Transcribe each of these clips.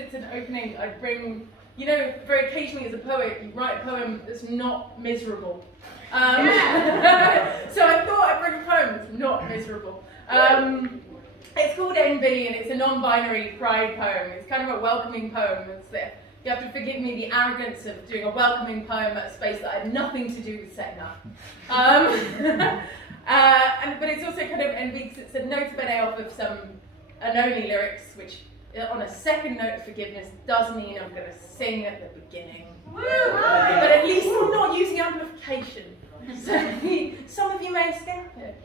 it's an opening, I'd bring, you know, very occasionally as a poet, you write a poem that's not miserable. So I thought I'd bring a poem that's not miserable. It's called Envy, and it's a non-binary pride poem. It's kind of a welcoming poem. You have to forgive me the arrogance of doing a welcoming poem at a space that had nothing to do with setting up. But it's also kind of envy because it's a nota-bene off of some Anohni lyrics, which on a second note of forgiveness does mean I'm going to sing at the beginning. But at least I'm not using amplification. So some of you may escape it.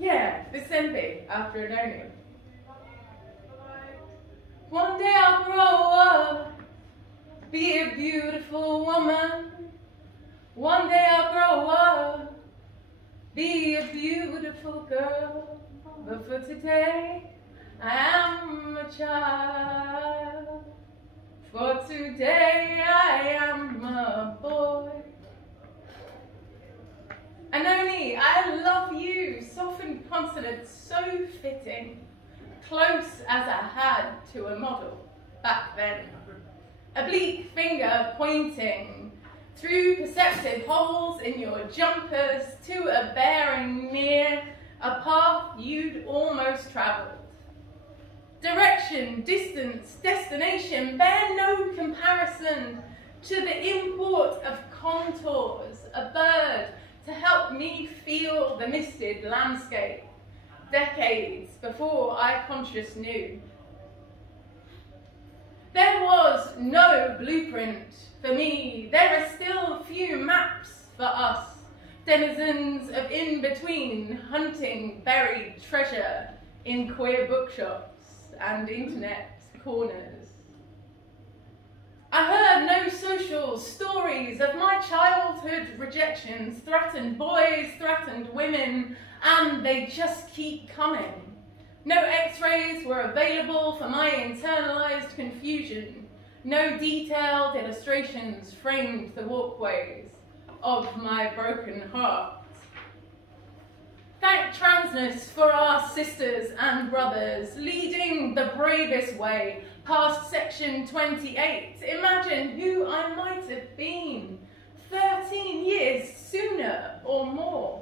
Yeah, this envy after Anohni. One day I'll grow up, be a beautiful woman. One day I'll grow up, be a beautiful girl. But for today, I am a child. For today, I am a boy. Anohni, I love you. Softened consonants, so fitting. Close as I had to a model back then. Oblique finger pointing through perceptive holes in your jumpers to a bearing near a path you'd almost travelled. Direction, distance, destination bear no comparison to the import of contours, a bird to help me feel the misted landscape. Decades before I conscious knew. There was no blueprint for me. There are still few maps for us, denizens of in-between, hunting buried treasure in queer bookshops and internet corners. I heard no social stories of my childhood rejections, threatened boys, threatened women, and they just keep coming. No x-rays were available for my internalized confusion. No detailed illustrations framed the walkways of my broken heart. Thank transness for our sisters and brothers, leading the bravest way past section 28. Imagine who I might have been 13 years sooner or more.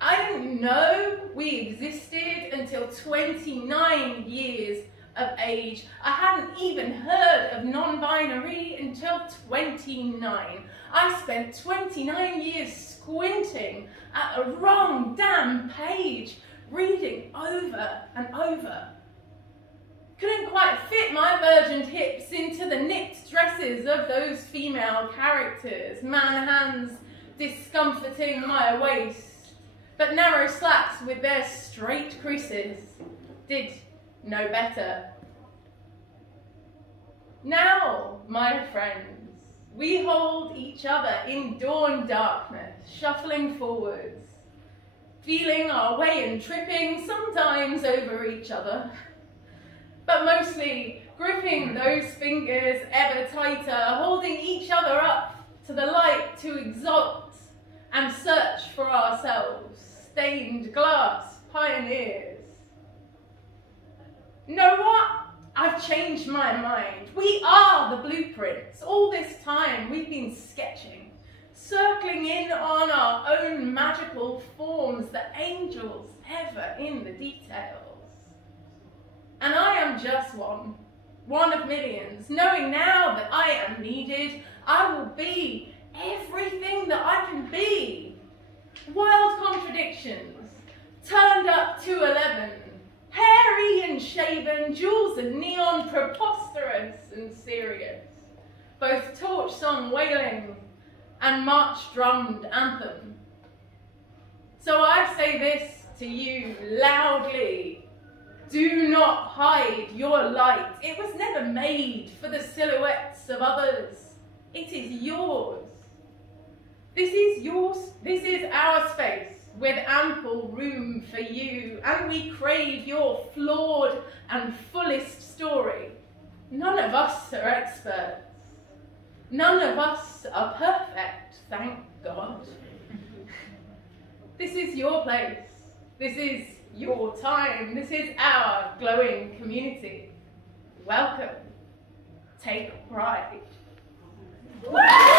I didn't know we existed until 29 years of age. I hadn't even heard of non-binary until 29. I spent 29 years squinting at a wrong damn page, reading over and over. Couldn't quite fit my virgined hips into the knit dresses of those female characters, man hands discomforting my waist. But narrow slacks with their straight creases did no better. Now, my friends, we hold each other in dawn darkness, shuffling forwards, feeling our way and tripping, sometimes over each other, but mostly gripping those fingers ever tighter, holding each other up to the light to exalt and search for ourselves. Stained glass pioneers. Know what? I've changed my mind. We are the blueprints. All this time we've been sketching, circling in on our own magical forms, the angels ever in the details. And I am just one of millions. Knowing now that I am needed, I will be everything that I can be. Wild contradictions, turned up to 11, hairy and shaven, jewels and neon, preposterous and serious, both torch song wailing and march drummed anthem. So I say this to you loudly, do not hide your light. It was never made for the silhouettes of others. It is yours. This is yours, this is our space with ample room for you, and we crave your flawed and fullest story. None of us are experts. None of us are perfect, thank God. This is your place. This is your time. This is our glowing community. Welcome. Take pride. Woo!